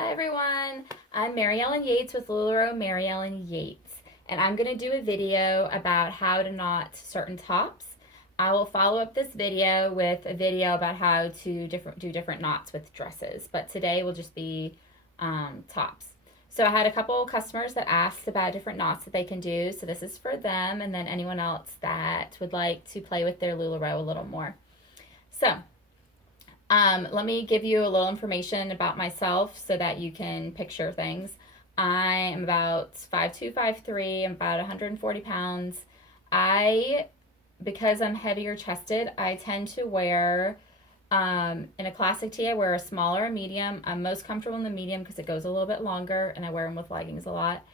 Hi everyone, I'm Mary Ellen Yates with LuLaRoe Mary Ellen Yates, and I'm going to do a video about how to knot certain tops. I will follow up this video with a video about how to do different knots with dresses, but today will just be tops. So I had a couple customers that asked about different knots that they can do, so this is for them, and then anyone else that would like to play with their LuLaRoe a little more. So let me give you a little information about myself so that you can picture things. I am about 5'2", 5'3", I'm about 140 pounds. Because I'm heavier chested, I tend to wear, in a classic tee, I wear a small or a medium. I'm most comfortable in the medium because it goes a little bit longer and I wear them with leggings a lot.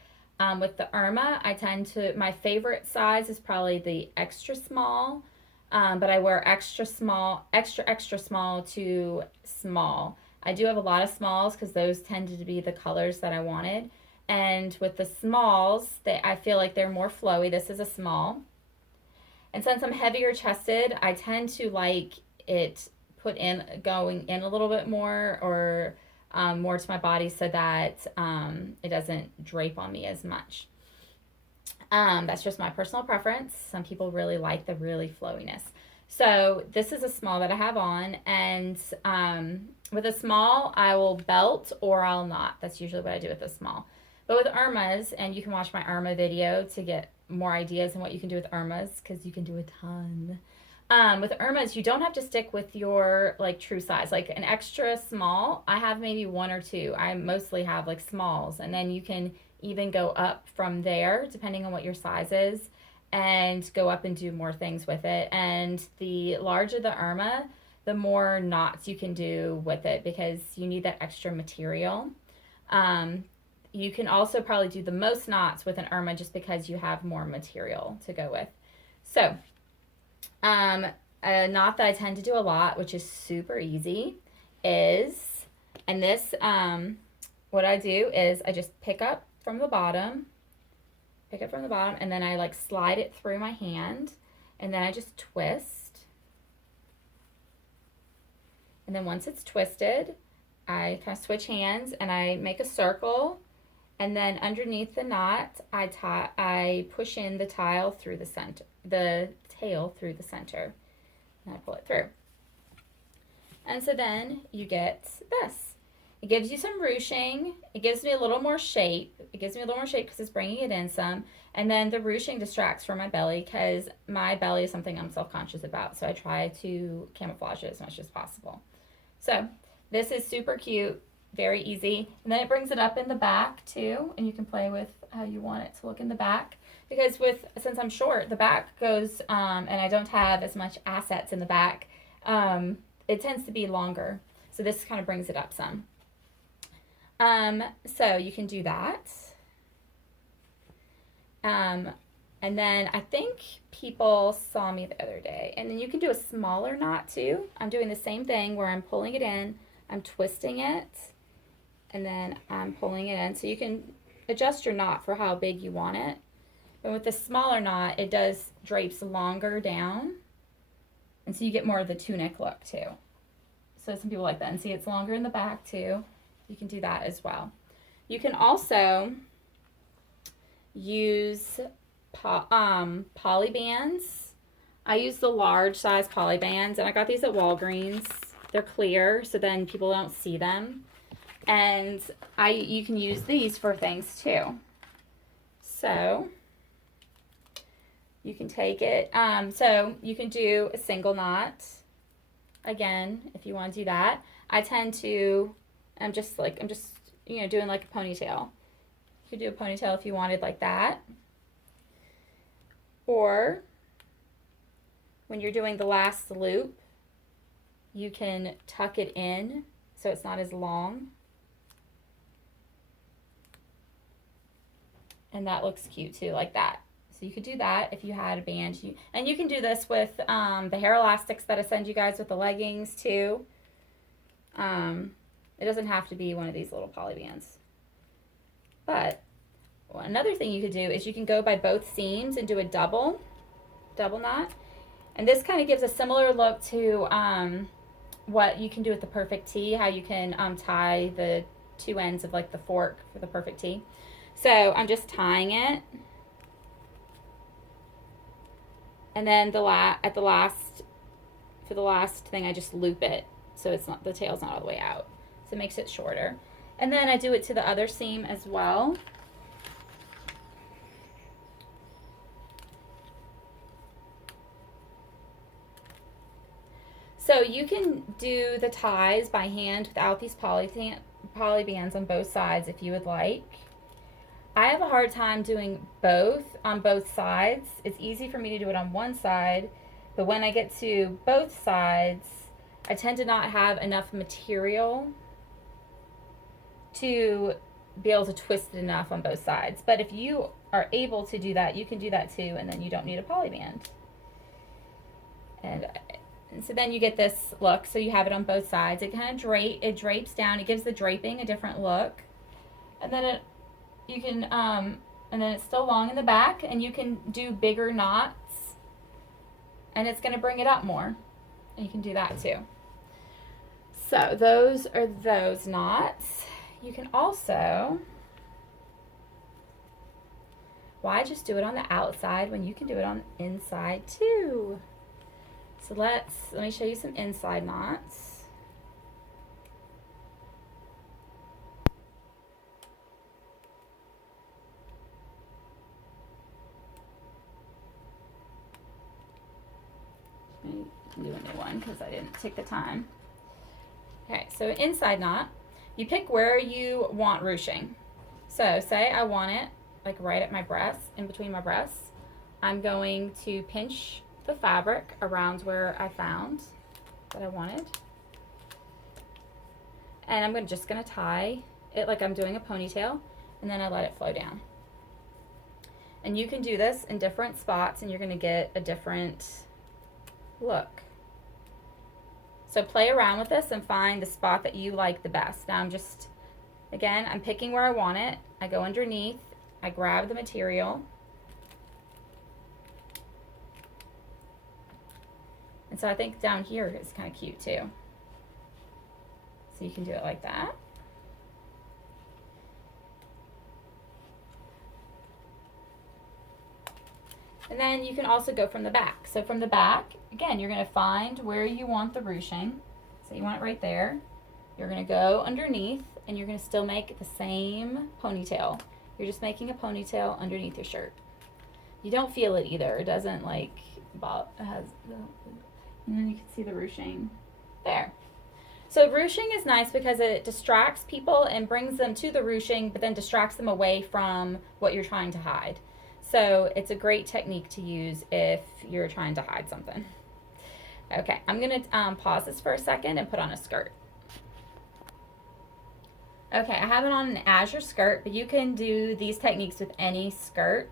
With the Irma, my favorite size is probably the extra small. But I wear extra small to small. I do have a lot of smalls because those tended to be the colors that I wanted. And with the smalls, I feel like they're more flowy. This is a small. And since I'm heavier chested, I tend to like it going in a little bit more or more to my body so that it doesn't drape on me as much. That's just my personal preference. Some people really like the really flowiness. So this is a small that I have on, and with a small, I will belt or I'll knot. That's usually what I do with a small. But with Irmas, and you can watch my Irma video to get more ideas on what you can do with Irmas, because you can do a ton. With Irmas, you don't have to stick with your like true size. Like an extra small, I have maybe one or two. I mostly have like smalls, and then you can even go up from there depending on what your size is and go up and do more things with it. And the larger the Irma, the more knots you can do with it because you need that extra material. You can also probably do the most knots with an Irma just because you have more material to go with. So a knot that I tend to do a lot, which is super easy, is, and this, what I do is I just pick up from the bottom, and then I like slide it through my hand, and then I just twist. And then once it's twisted, I kind of switch hands and I make a circle, and then underneath the knot, I push in the tail through the center, and I pull it through. And so then you get this. It gives you some ruching. It gives me a little more shape. because it's bringing it in some. And then the ruching distracts from my belly because my belly is something I'm self-conscious about. So I try to camouflage it as much as possible. So this is super cute, very easy. And then it brings it up in the back too. And you can play with how you want it to look in the back. Because since I'm short, the back goes, and I don't have as much assets in the back, it tends to be longer. So this kind of brings it up some. So you can do that. And then I think people saw me the other day. And then you can do a smaller knot too. I'm doing the same thing where I'm pulling it in, I'm twisting it, and then I'm pulling it in. So you can adjust your knot for how big you want it. But with the smaller knot, it does drapes longer down. And so you get more of the tunic look too. So some people like that. And see, it's longer in the back too. You can do that as well. You can also use poly bands. I use the large size poly bands, and I got these at Walgreens. They're clear, so then people don't see them. And you can use these for things too. So you can take it. So you can do a single knot. Again, if you want to do that. I'm just doing like a ponytail. You could do a ponytail if you wanted like that. Or when you're doing the last loop, you can tuck it in so it's not as long. And that looks cute too, like that. So you could do that if you had a band. And you can do this with the hair elastics that I send you guys with the leggings too. It doesn't have to be one of these little poly bands. But another thing you could do is you can go by both seams and do a double knot. And this kind of gives a similar look to what you can do with the perfect tee, how you can tie the two ends of like the fork for the perfect T. So I'm just tying it. And then for the last thing, I just loop it so it's not, the tail's not all the way out. So it makes it shorter. And then I do it to the other seam as well. So you can do the ties by hand without these poly bands on both sides if you would like. I have a hard time doing both on both sides. It's easy for me to do it on one side, but when I get to both sides, I tend to not have enough material to be able to twist it enough on both sides. But if you are able to do that, you can do that too, and then you don't need a poly band. And so then you get this look. So you have it on both sides. It kind of drapes down. It gives the draping a different look. And then and then it's still long in the back, and you can do bigger knots, and it's going to bring it up more. And you can do that too. So those are those knots. You can also, why just do it on the outside when you can do it on the inside too? So let me show you some inside knots. Let me do a new one because I didn't take the time. Okay, so an inside knot, you pick where you want ruching. So say I want it like right at my breast, in between my breasts. I'm going to pinch the fabric around where I found that I wanted. And I'm just gonna tie it like I'm doing a ponytail, and then I let it flow down. And you can do this in different spots and you're gonna get a different look. So play around with this and find the spot that you like the best. Now I'm picking where I want it. I go underneath, I grab the material, and so I think down here is kind of cute too. So you can do it like that. And then you can also go from the back. So from the back, again, you're going to find where you want the ruching. So you want it right there. You're going to go underneath, and you're going to still make the same ponytail. You're just making a ponytail underneath your shirt. You don't feel it either. It doesn't like, it has, and then you can see the ruching there. So ruching is nice because it distracts people and brings them to the ruching, but then distracts them away from what you're trying to hide. So it's a great technique to use if you're trying to hide something. Okay, I'm gonna pause this for a second and put on a skirt. Okay, I have it on an azure skirt, but you can do these techniques with any skirt.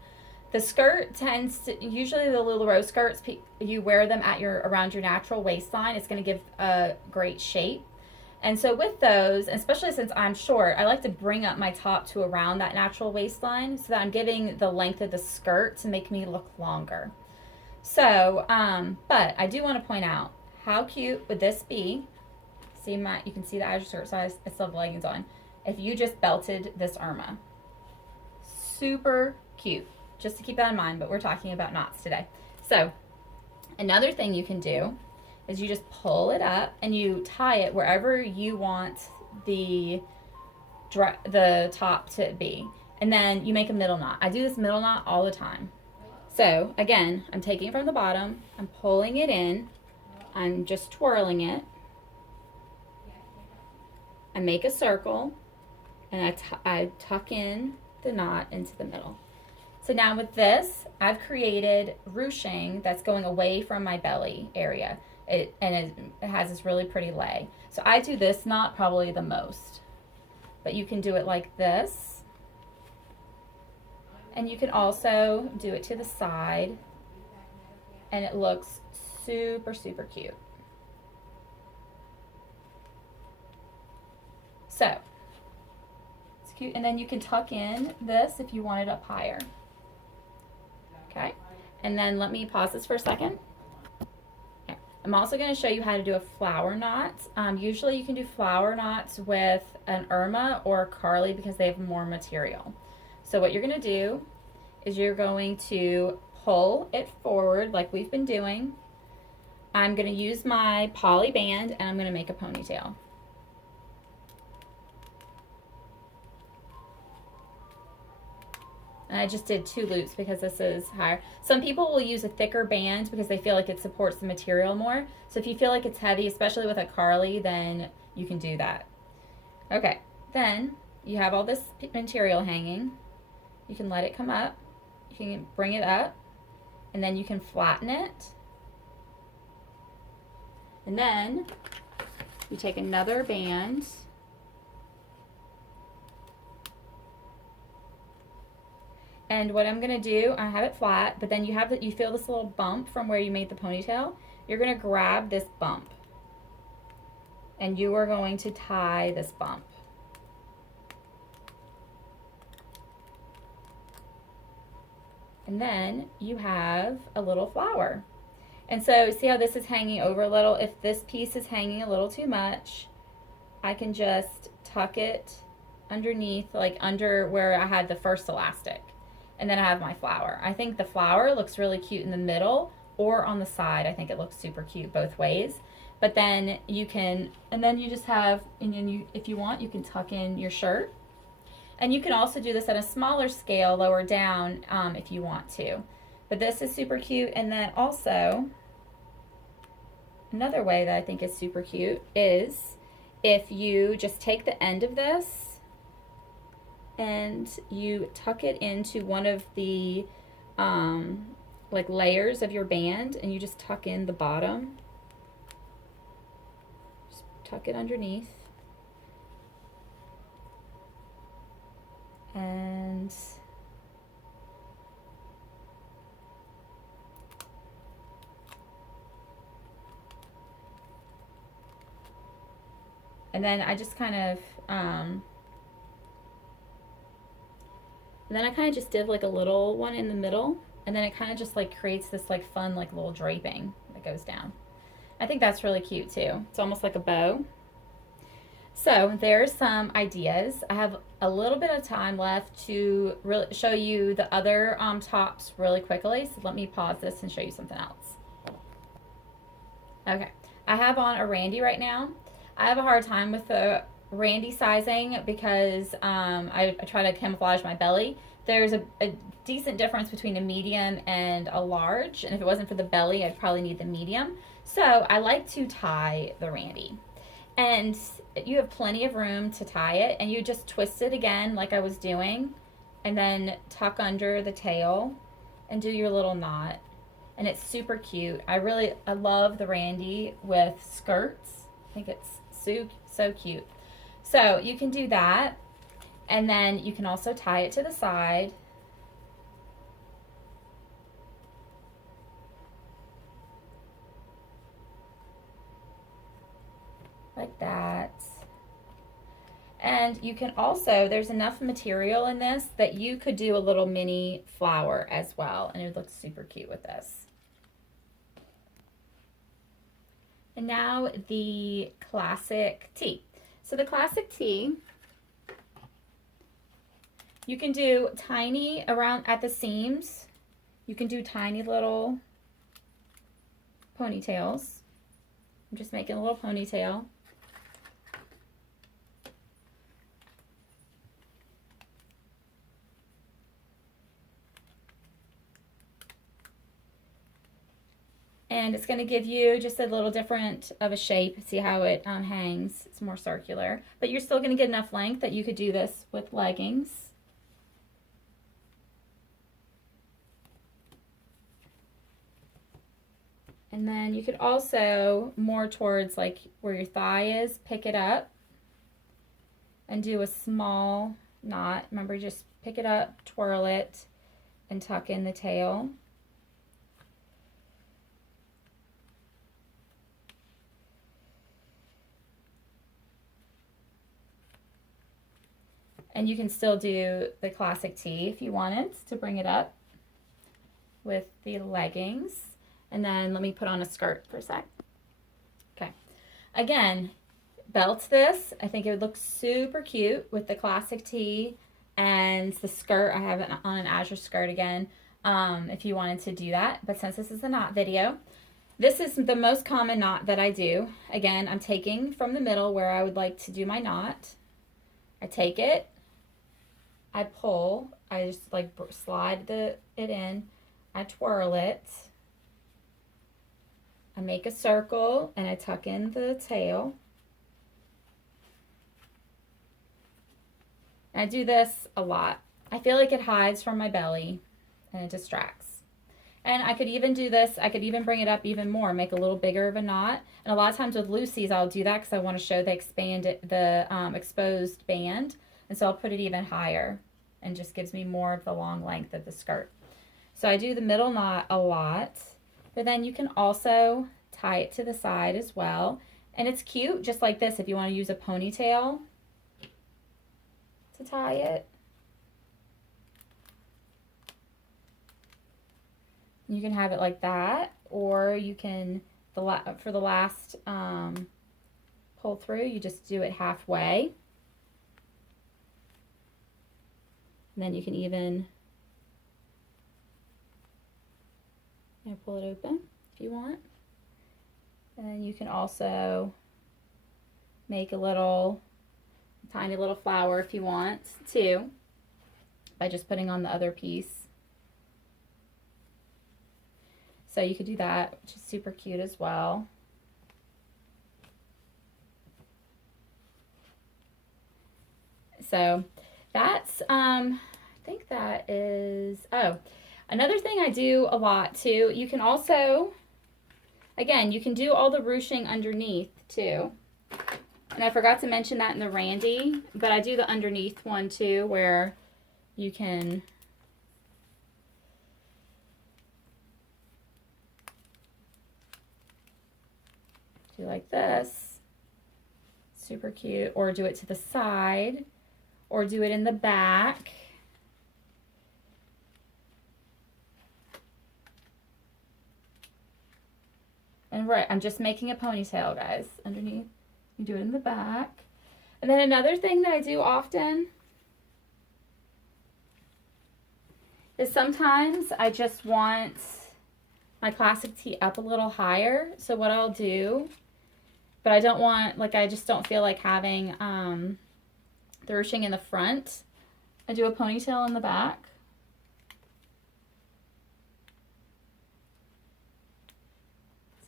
The skirt tends to, usually the LuLaRoe skirts, you wear them at around your natural waistline. It's gonna give a great shape. And so with those, especially since I'm short, I like to bring up my top to around that natural waistline so that I'm giving the length of the skirt to make me look longer. So, but I do want to point out, how cute would this be? See you can see the azure skirt size. I still have the leggings on. If you just belted this Irma. Super cute. Just to keep that in mind, but we're talking about knots today. So, another thing you can do is you just pull it up and you tie it wherever you want the top to be. And then you make a middle knot. I do this middle knot all the time. So again, I'm taking it from the bottom, I'm pulling it in, I'm just twirling it, I make a circle, and I tuck in the knot into the middle. So now with this, I've created ruching that's going away from my belly area. It has this really pretty lay. So I do this knot probably the most, but you can do it like this, and you can also do it to the side, and it looks super, super cute. So it's cute, and then you can tuck in this if you want it up higher. Okay, and then let me pause this for a second. I'm also going to show you how to do a flower knot. Usually you can do flower knots with an Irma or a Carly because they have more material. So what you're going to do is you're going to pull it forward like we've been doing. I'm going to use my poly band and I'm going to make a ponytail. And I just did 2 loops because this is higher. Some people will use a thicker band because they feel like it supports the material more. So if you feel like it's heavy, especially with a Carly, then you can do that. Okay, then you have all this material hanging. You can let it come up. You can bring it up, and then you can flatten it. And then you take another band and what I'm gonna do, I have it flat, but then you feel this little bump from where you made the ponytail. You're gonna grab this bump and you are going to tie this bump. And then you have a little flower. And so see how this is hanging over a little? If this piece is hanging a little too much, I can just tuck it underneath, like under where I had the first elastic. And then I have my flower. I think the flower looks really cute in the middle or on the side. I think it looks super cute both ways. But then you can, and then you just have, and then you, if you want, you can tuck in your shirt. And you can also do this at a smaller scale, lower down, if you want to. But this is super cute. And then also, another way that I think is super cute is if you just take the end of this and you tuck it into one of the like layers of your band, and you just tuck in the bottom. Just tuck it underneath. And then I just kind of just did like a little one in the middle, and then it kind of just like creates this like fun like little draping that goes down. I think that's really cute too. It's almost like a bow. So there's some ideas. I have a little bit of time left to really show you the other tops really quickly. So let me pause this and show you something else. Okay, I have on a Randy right now. I have a hard time with the Randy sizing because I try to camouflage my belly. There's a decent difference between a medium and a large, and if it wasn't for the belly, I'd probably need the medium. So I like to tie the Randy. And you have plenty of room to tie it, and you just twist it again like I was doing, and then tuck under the tail and do your little knot. And it's super cute. I love the Randy with skirts. I think it's so cute. So you can do that, and then you can also tie it to the side. Like that. And you can also, there's enough material in this that you could do a little mini flower as well, and it would look super cute with this. And now the classic tee. So the classic tee, you can do tiny around at the seams. You can do tiny little ponytails. I'm just making a little ponytail. And it's going to give you just a little different of a shape. See how it hangs? It's more circular. But you're still going to get enough length that you could do this with leggings. And then you could also, more towards like where your thigh is, pick it up and do a small knot. Remember, just pick it up, twirl it, and tuck in the tail. And you can still do the classic tee if you wanted to bring it up with the leggings. And then let me put on a skirt for a sec. Again, belt this. I think it would look super cute with the classic tee and the skirt. I have it on an azure skirt again, if you wanted to do that. But since this is a knot video, this is the most common knot that I do. Again, I'm taking from the middle where I would like to do my knot. I take it, I pull, I just like slide it in, I twirl it, I make a circle, and I tuck in the tail. I do this a lot. I feel like it hides from my belly and it distracts. And I could even do this, I could even bring it up even more, make a little bigger of a knot. And a lot of times with Lucy's, I'll do that because I want to show the exposed band. And so I'll put it even higher and just gives me more of the long length of the skirt. So I do the middle knot a lot, but then you can also tie it to the side as well. And it's cute, just like this, if you want to use a ponytail to tie it. You can have it like that, or you can, for the last pull through, you just do it halfway. And then you can even pull it open if you want. And then you can also make a little, tiny little flower if you want too, by just putting on the other piece. So you could do that, which is super cute as well. So that's, I think that is, oh, another thing I do a lot too, you can also, again, you can do all the ruching underneath too. And I forgot to mention that in the Randy, but I do the underneath one too, where you can do like this, super cute, or do it to the side, or do it in the back. And right, I'm just making a ponytail, guys, underneath. You do it in the back. And then another thing that I do often is sometimes I just want my classic tee up a little higher. So what I'll do, but I don't want, like, I just don't feel like having the ruching in the front. I do a ponytail in the back.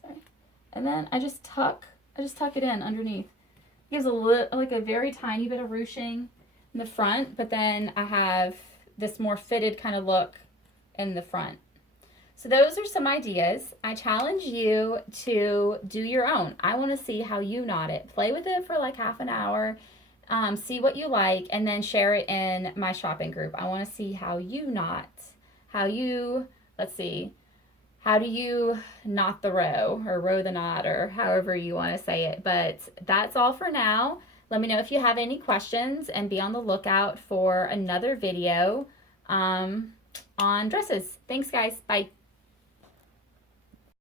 Sorry. And then I just tuck it in underneath. It gives like a very tiny bit of ruching in the front, but then I have this more fitted kind of look in the front. So those are some ideas. I challenge you to do your own. I want to see how you knot it. Play with it for like half an hour, see what you like, and then share it in my shopping group. I want to see how you knot, how do you knot the row, or row the knot, or however you want to say it. But that's all for now. Let me know if you have any questions, and be on the lookout for another video on dresses. Thanks, guys. Bye.